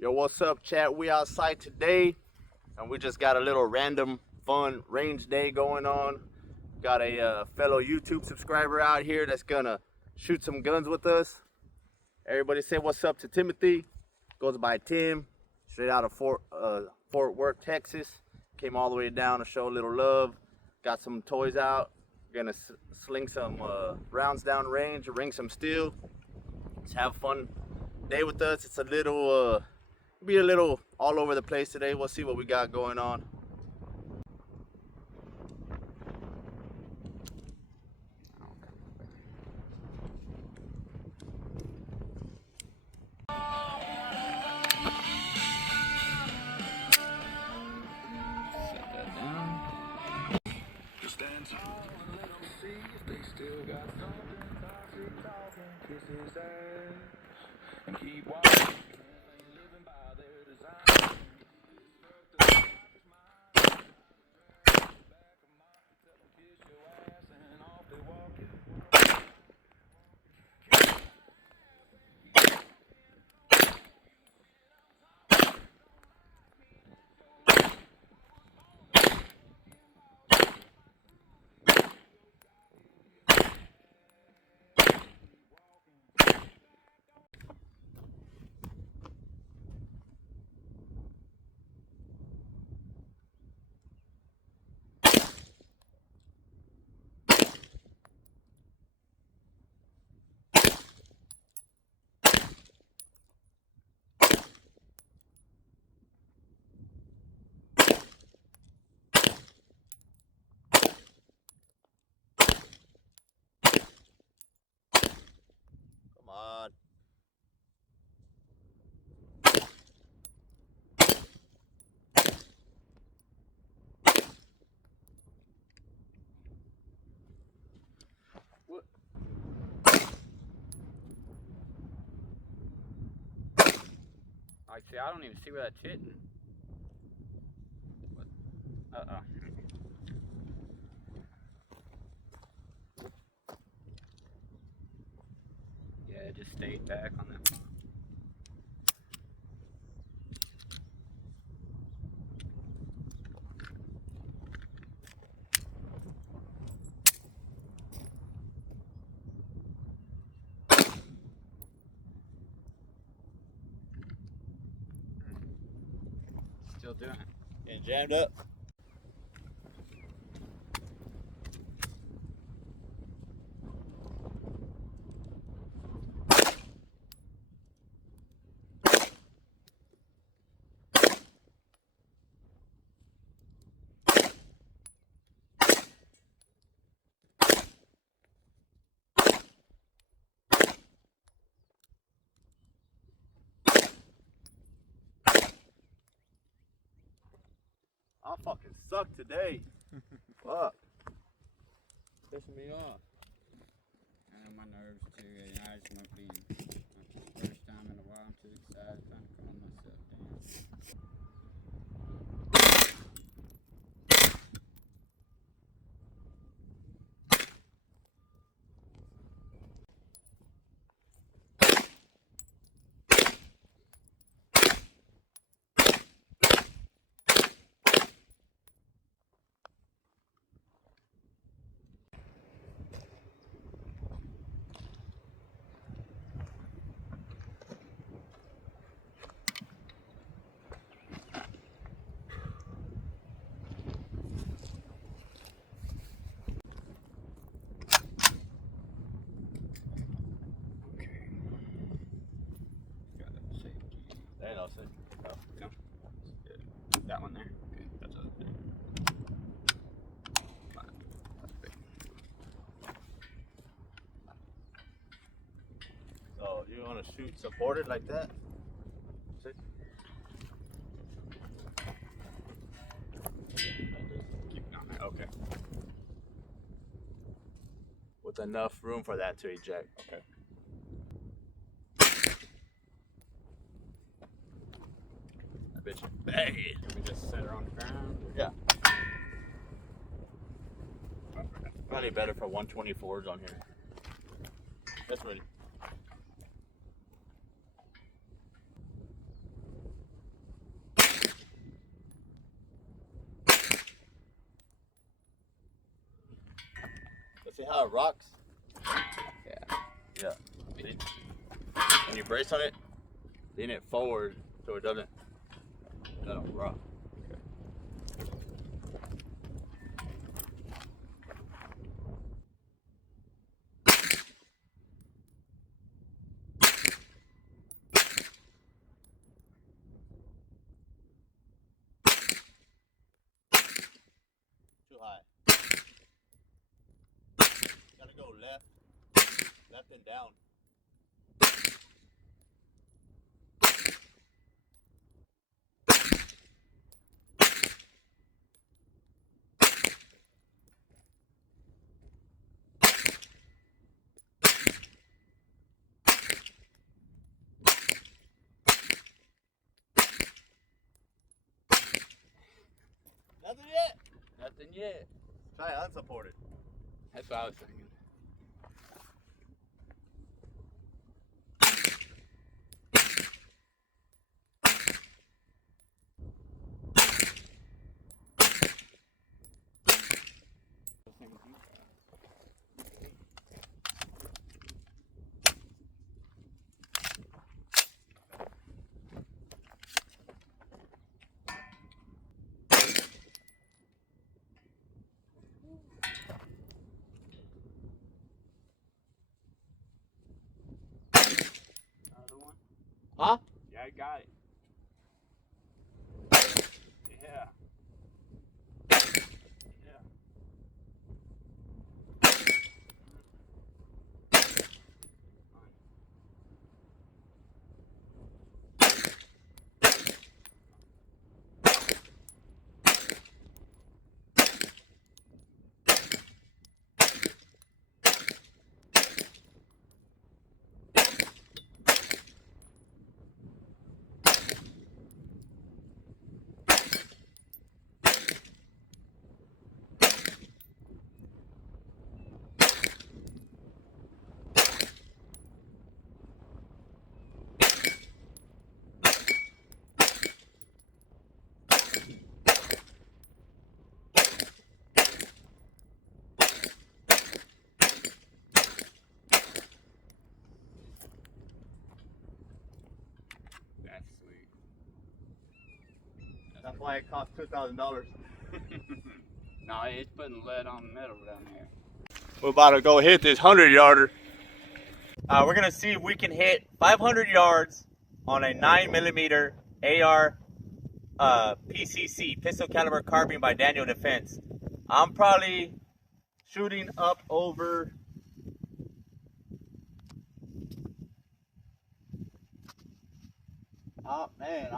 Yo, what's up, chat? We outside today, and we just got a little random fun range day going on. Got a fellow YouTube subscriber out here that's gonna shoot some guns with us. Everybody say what's up to Timothy. Goes by Tim, straight out of Fort Worth, Texas. Came all the way down to show a little love. Got some toys out. We're gonna sling some rounds down range, ring some steel. Let's have a fun day with us. It's a little be a little all over the place today. We'll see what we got going on. And keep walking, living by their design. Kiss your ass and off they walking. Come on. What? Actually, I don't even see where that's hitting. Uh-oh. Yeah, it just stayed back on that one. Still doing it. Getting jammed up. I fucking suck today. Fuck. Pissing me off. I know my nerves too. You know, I just won't be first time in a while. I'm too excited trying to calm myself down. There ain't no sense. No. No. That one there. Okay, that's a big. That's big. So you want to shoot supported like that? See? Keep going. Okay. With enough room for that to eject. Okay. That bitch bang it. Can we just set her on the ground? Yeah. Probably better for 124s on here. That's ready. See how it rocks? Yeah. Yeah. When you brace on it, lean it forward so it doesn't rock. Too high. Gotta go left and down. Nothing yet. Nothing yet. Try unsupported. That's what I was thinking. Huh? Yeah, I got it. Yeah. Yeah. That's sweet. That's why it costs $2,000. No, it's putting lead on metal down here. We're about to go hit this 100-yarder. We're gonna see if we can hit 500 yards on a 9mm AR PCC, pistol caliber carbine by Daniel Defense. I'm probably shooting up over. Man,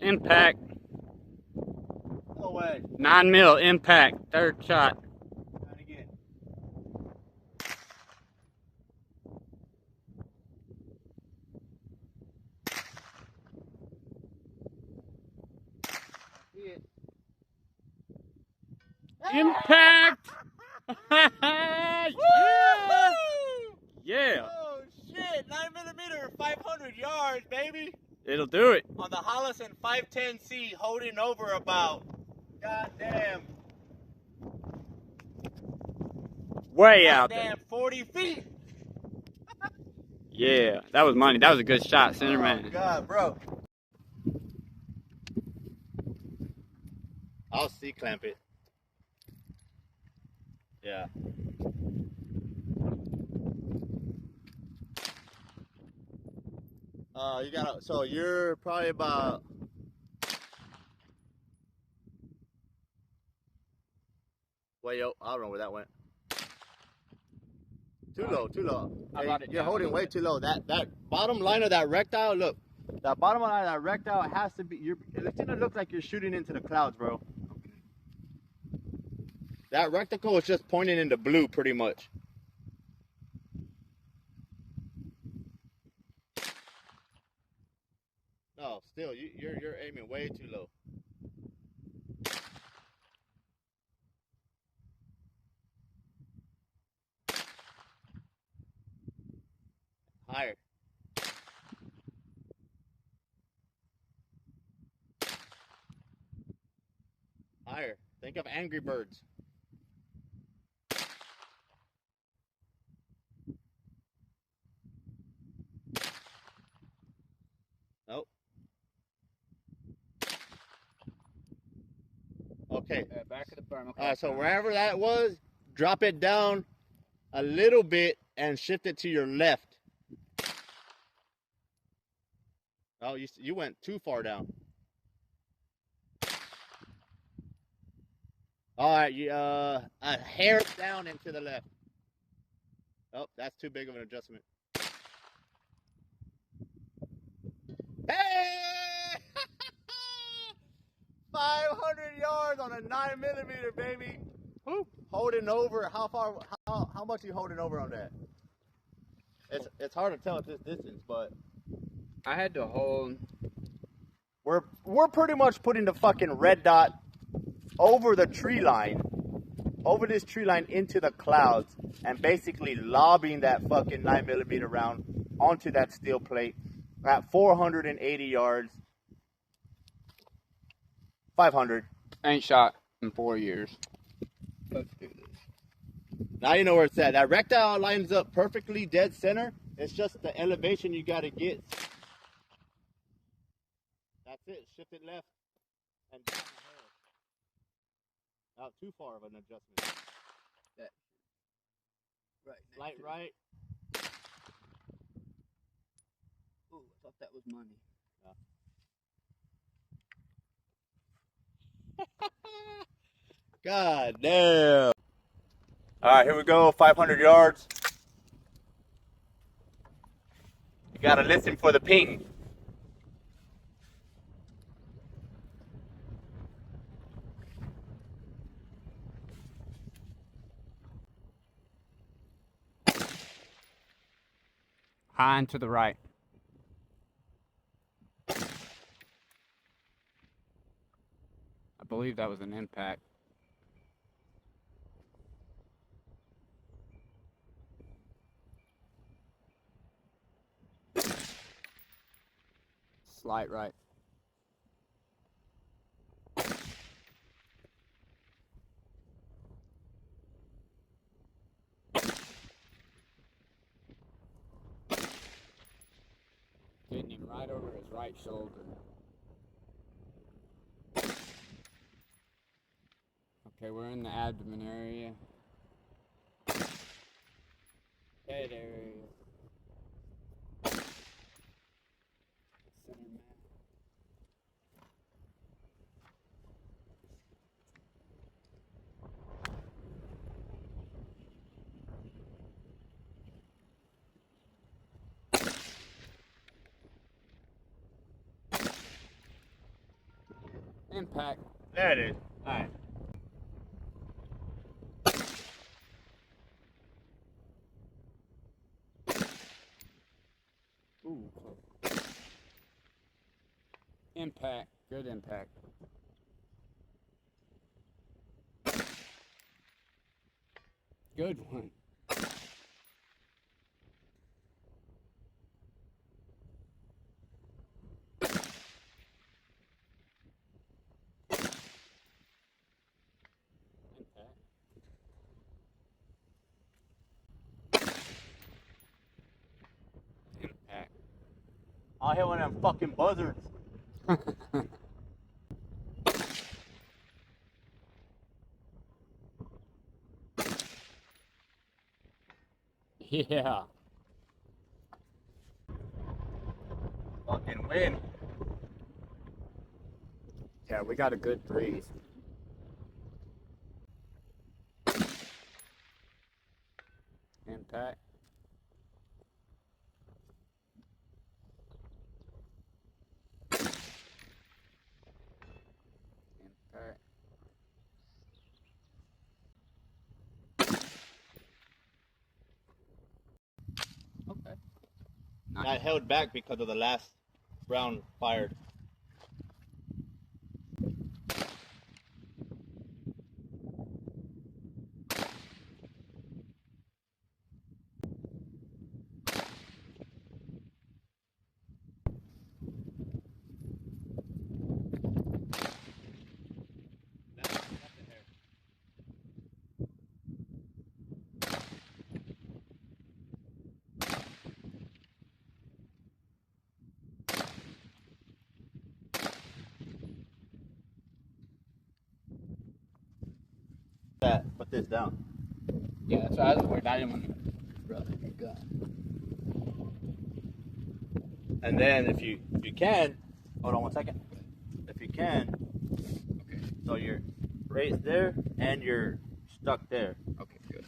Impact. no way. 9mm impact. Third shot. Try it again. Impact! Yeah! Yeah! Oh shit! 9mm, 500 yards, baby. It'll do it. On the Hollison 510C, holding over about, goddamn, Way out there. goddamn 40 feet. Yeah, that was money. That was a good shot, center Oh man. God, bro. I'll C-clamp it. Yeah. You gotta, so you're probably about, way up. I don't know where that went. Too low, too low. I Hey, brought it you're down a holding little way bit. too low. That bottom line of that rectile, look. That bottom line of that rectile has to be, it's gonna look like you're shooting into the clouds, bro. That reticle is just pointing into blue pretty much. No, aiming way too low. Higher. Higher. Think of Angry Birds. Nope. Okay. Back of the berm. Okay. All right, so wherever that was, drop it down a little bit and shift it to your left. Oh, you went too far down. All right, a hair down and to the left. Oh, that's too big of an adjustment. Hey! 500 yards on a 9mm, baby. Woo. Holding over. How much are you holding over on that? It's hard to tell at this distance, but I had to hold. we're pretty much putting the fucking red dot over the tree line, over this tree line into the clouds, and basically lobbing that fucking 9mm round onto that steel plate at 480 yards. 500. Ain't shot in 4 years. Let's do this. Now you know where it's at. That rectile lines up perfectly dead center. It's just the elevation you got to get. That's it. Shift it left and down the hair. Not too far of an adjustment. That. Right. Light right. Ooh, I thought that was money. God damn. All right, here we go. 500 yards. You gotta listen for the ping. High and to the right. I believe that was an impact. Slight right. Hitting him right over his right shoulder. Okay, we're in the abdomen area. Head area. Center mass. Impact. There it is. All right. Ooh, close. Impact. Good impact. Good one. Impact. Impact. I'll hit one of them fucking buzzards. Yeah. Fucking win. Yeah, we got a good breeze. Impact. Impact. Okay. I held back because of the last round fired. put this down. Yeah, that's what I was worried. I didn't want to rub it in your gun. And then if you can, hold on one second. If you can, Okay. so you're raised there and you're stuck there. Okay, good.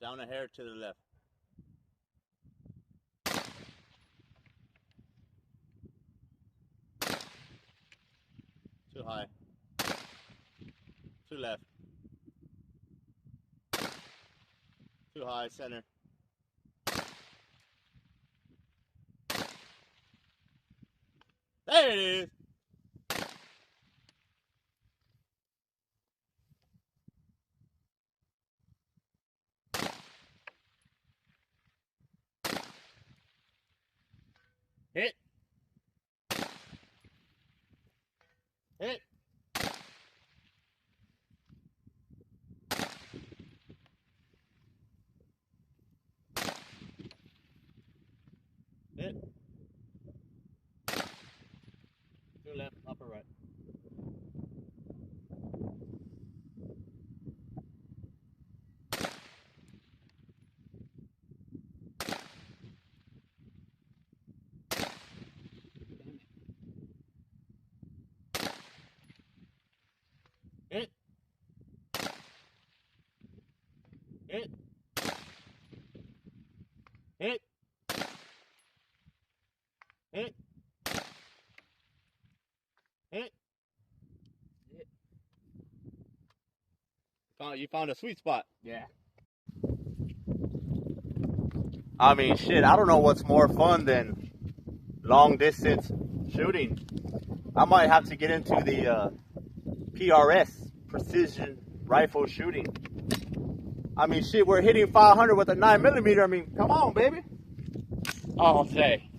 Down a hair to the left. Too high. Too left. Too high, center. There it is. Hit. Hit. Hit. To left, upper right. Hit. Hit. Hit. Hit. Hit. You found a sweet spot. Yeah. I mean, shit, I don't know what's more fun than long distance shooting. I might have to get into the PRS, precision rifle shooting. I mean, shit, we're hitting 500 with a 9mm. I mean, come on, baby. All day.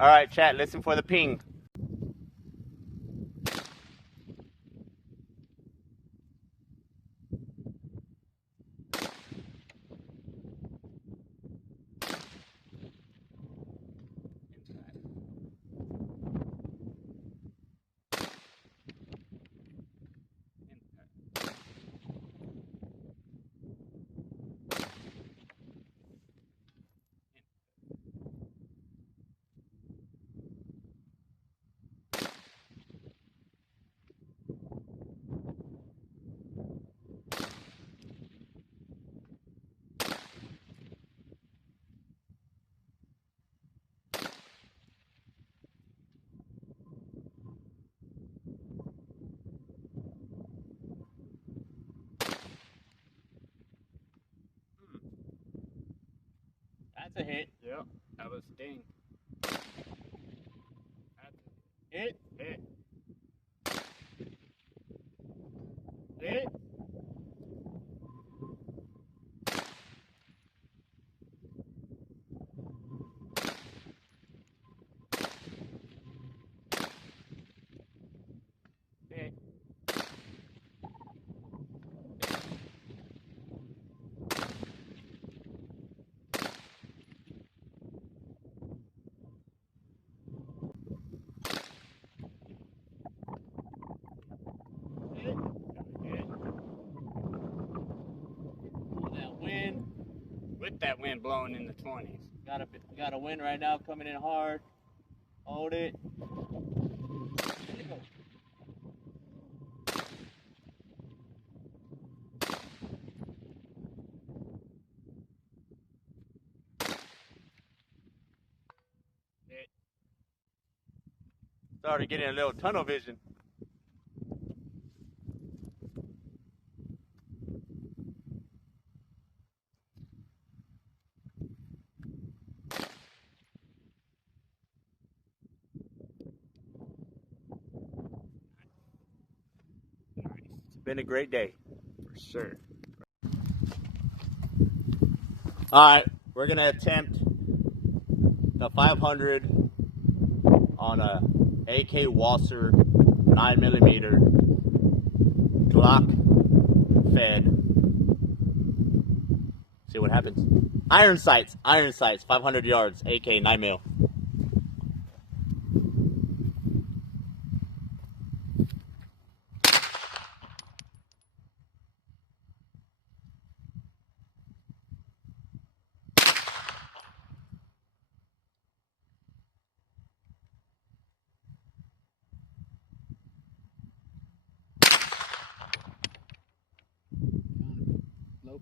All right, chat, listen for the ping. That's a hit. Yep. That was sting. Hit. Hit. Hit. Hit. That wind. With that wind blowing in the 20s. Got a wind right now coming in hard. Hold it. Started getting a little tunnel vision. It's been a great day. For sure. All right, we're gonna attempt the 500 on a AK Wasser 9mm Glock fed. See what happens. Iron sights, 500 yards, AK 9mm.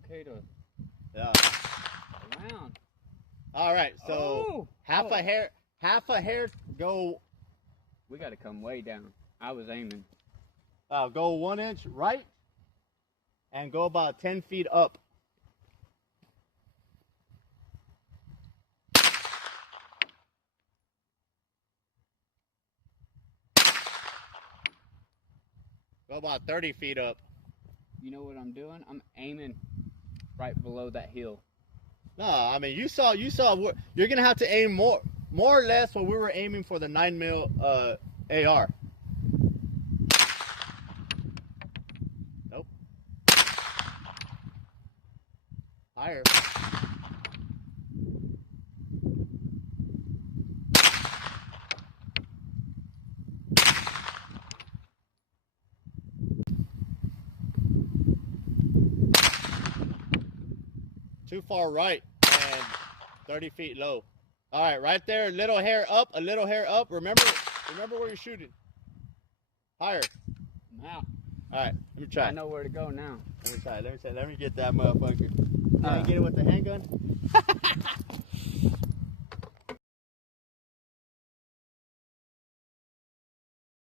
okay to Yeah. around. All right, so Oh! half Oh. a hair go We got to come way down. I was aiming. go 1 inch right and go about 10 feet up. Go about 30 feet up. You know what I'm doing? I'm aiming right below that hill. No, I mean you saw. You're gonna have to aim more or less what we were aiming for the 9mm AR. Nope. Higher. Too far right and 30 feet low. All right, right there, a little hair up, a little hair up. Remember where you're shooting. Higher. Now, All right, let me try. I know where to go now. Let me try. Let me get that motherfucker. Can I Uh. get it with the handgun?